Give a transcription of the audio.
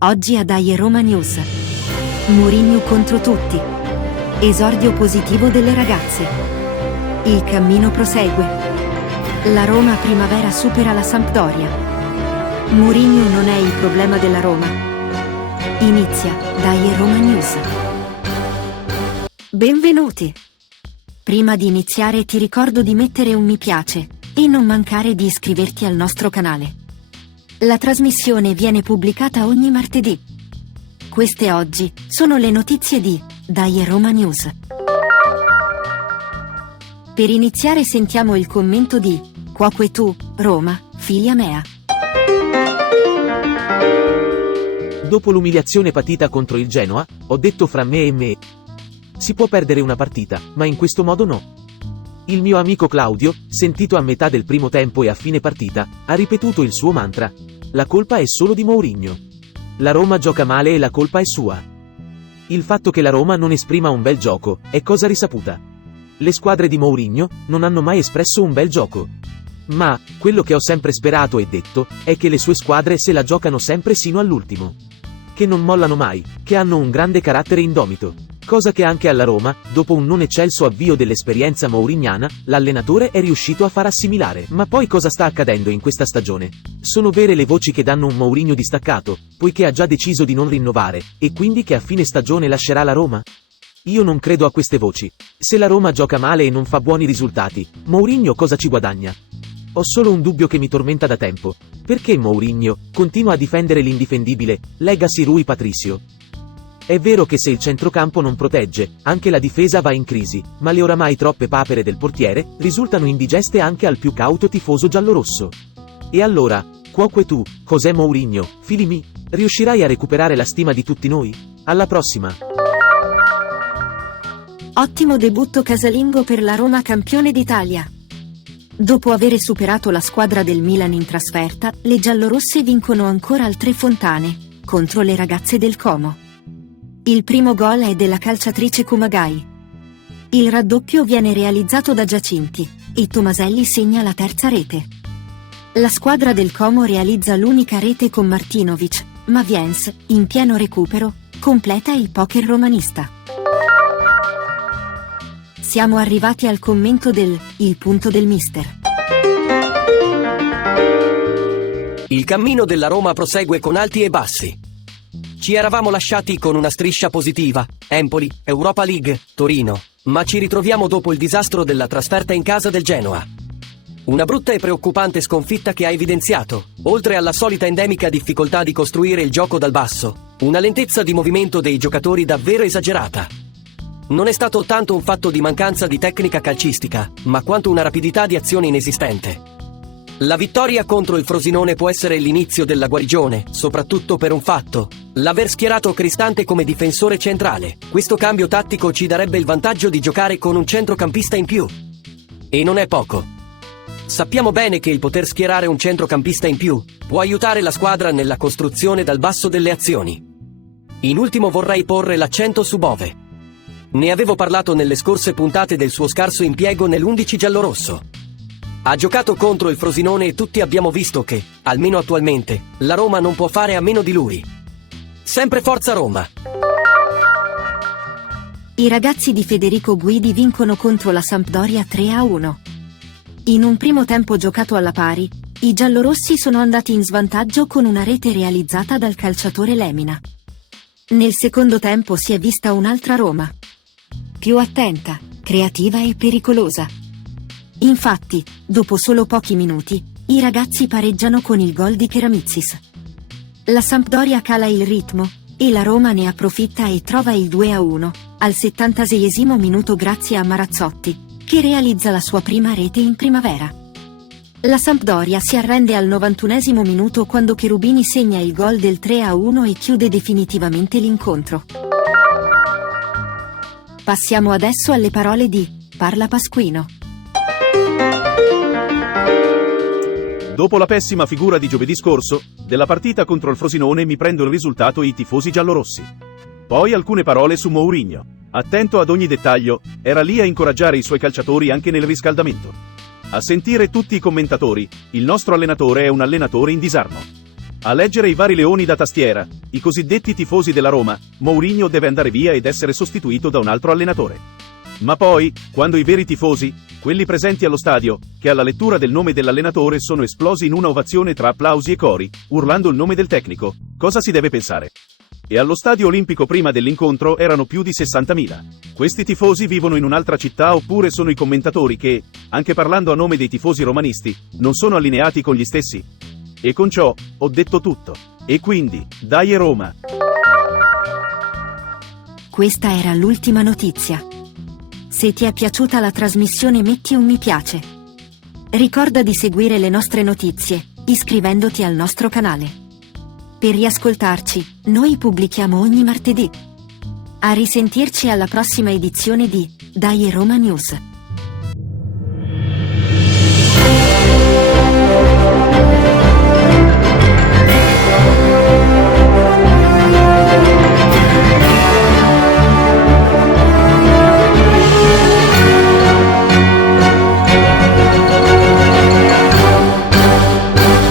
Oggi a Dai Roma News. Mourinho contro tutti. Esordio positivo delle ragazze. Il cammino prosegue. La Roma primavera supera la Sampdoria. Mourinho non è il problema della Roma. Inizia Dai Roma News. Benvenuti! Prima di iniziare ti ricordo di mettere un mi piace e non mancare di iscriverti al nostro canale. La trasmissione viene pubblicata ogni martedì. Queste oggi sono le notizie di Dai Roma News. Per iniziare sentiamo il commento di Quoque tu, Roma, figlia mea. Dopo l'umiliazione patita contro il Genoa, ho detto fra me e me: si può perdere una partita, ma in questo modo no. Il mio amico Claudio, sentito a metà del primo tempo e a fine partita, ha ripetuto il suo mantra: la colpa è solo di Mourinho. La Roma gioca male e la colpa è sua. Il fatto che la Roma non esprima un bel gioco è cosa risaputa. Le squadre di Mourinho non hanno mai espresso un bel gioco. Ma quello che ho sempre sperato e detto è che le sue squadre se la giocano sempre sino all'ultimo. Che non mollano mai, che hanno un grande carattere indomito. Cosa che anche alla Roma, dopo un non eccelso avvio dell'esperienza mourignana, l'allenatore è riuscito a far assimilare. Ma poi cosa sta accadendo in questa stagione? Sono vere le voci che danno un Mourinho distaccato, poiché ha già deciso di non rinnovare, e quindi che a fine stagione lascerà la Roma? Io non credo a queste voci. Se la Roma gioca male e non fa buoni risultati, Mourinho cosa ci guadagna? Ho solo un dubbio che mi tormenta da tempo. Perché Mourinho continua a difendere l'indifendibile, legacy Rui Patricio? È vero che se il centrocampo non protegge, anche la difesa va in crisi, ma le oramai troppe papere del portiere risultano indigeste anche al più cauto tifoso giallorosso. E allora, Quoque tu, José Mourinho, fili mi, riuscirai a recuperare la stima di tutti noi? Alla prossima! Ottimo debutto casalingo per la Roma campione d'Italia. Dopo aver superato la squadra del Milan in trasferta, le giallorosse vincono ancora al Tre Fontane, contro le ragazze del Como. Il primo gol è della calciatrice Kumagai. Il raddoppio viene realizzato da Giacinti, e Tomaselli segna la terza rete. La squadra del Como realizza l'unica rete con Martinovic, ma Viens, in pieno recupero, completa il poker romanista. Siamo arrivati al commento del Il punto del mister. Il cammino della Roma prosegue con alti e bassi. Ci eravamo lasciati con una striscia positiva, Empoli, Europa League, Torino, ma ci ritroviamo dopo il disastro della trasferta in casa del Genoa. Una brutta e preoccupante sconfitta che ha evidenziato, oltre alla solita endemica difficoltà di costruire il gioco dal basso, una lentezza di movimento dei giocatori davvero esagerata. Non è stato tanto un fatto di mancanza di tecnica calcistica, ma quanto una rapidità di azione inesistente. La vittoria contro il Frosinone può essere l'inizio della guarigione, soprattutto per un fatto: l'aver schierato Cristante come difensore centrale. Questo cambio tattico ci darebbe il vantaggio di giocare con un centrocampista in più. E non è poco. Sappiamo bene che il poter schierare un centrocampista in più può aiutare la squadra nella costruzione dal basso delle azioni. In ultimo vorrei porre l'accento su Bove. Ne avevo parlato nelle scorse puntate del suo scarso impiego nell'11 giallorosso. Ha giocato contro il Frosinone e tutti abbiamo visto che, almeno attualmente, la Roma non può fare a meno di lui. Sempre forza Roma! I ragazzi di Federico Guidi vincono contro la Sampdoria 3-1. In un primo tempo giocato alla pari, i giallorossi sono andati in svantaggio con una rete realizzata dal calciatore Lemina. Nel secondo tempo si è vista un'altra Roma. Più attenta, creativa e pericolosa. Infatti, dopo solo pochi minuti, i ragazzi pareggiano con il gol di Keramitsis. La Sampdoria cala il ritmo, e la Roma ne approfitta e trova il 2-1, al 76esimo minuto grazie a Marazzotti, che realizza la sua prima rete in primavera. La Sampdoria si arrende al 91esimo minuto quando Cherubini segna il gol del 3-1 e chiude definitivamente l'incontro. Passiamo adesso alle parole di Parla Pasquino. Dopo la pessima figura di giovedì scorso, della partita contro il Frosinone mi prendo il risultato e i tifosi giallorossi. Poi alcune parole su Mourinho. Attento ad ogni dettaglio, era lì a incoraggiare i suoi calciatori anche nel riscaldamento. A sentire tutti i commentatori, il nostro allenatore è un allenatore in disarmo. A leggere i vari leoni da tastiera, i cosiddetti tifosi della Roma, Mourinho deve andare via ed essere sostituito da un altro allenatore. Ma poi, quando i veri tifosi, quelli presenti allo stadio, che alla lettura del nome dell'allenatore sono esplosi in una ovazione tra applausi e cori, urlando il nome del tecnico, cosa si deve pensare? E allo stadio olimpico prima dell'incontro erano più di 60.000. Questi tifosi vivono in un'altra città oppure sono i commentatori che, anche parlando a nome dei tifosi romanisti, non sono allineati con gli stessi? E con ciò, ho detto tutto. E quindi, dai Roma! Questa era l'ultima notizia. Se ti è piaciuta la trasmissione metti un mi piace. Ricorda di seguire le nostre notizie, iscrivendoti al nostro canale. Per riascoltarci, noi pubblichiamo ogni martedì. A risentirci alla prossima edizione di Dai Roma News.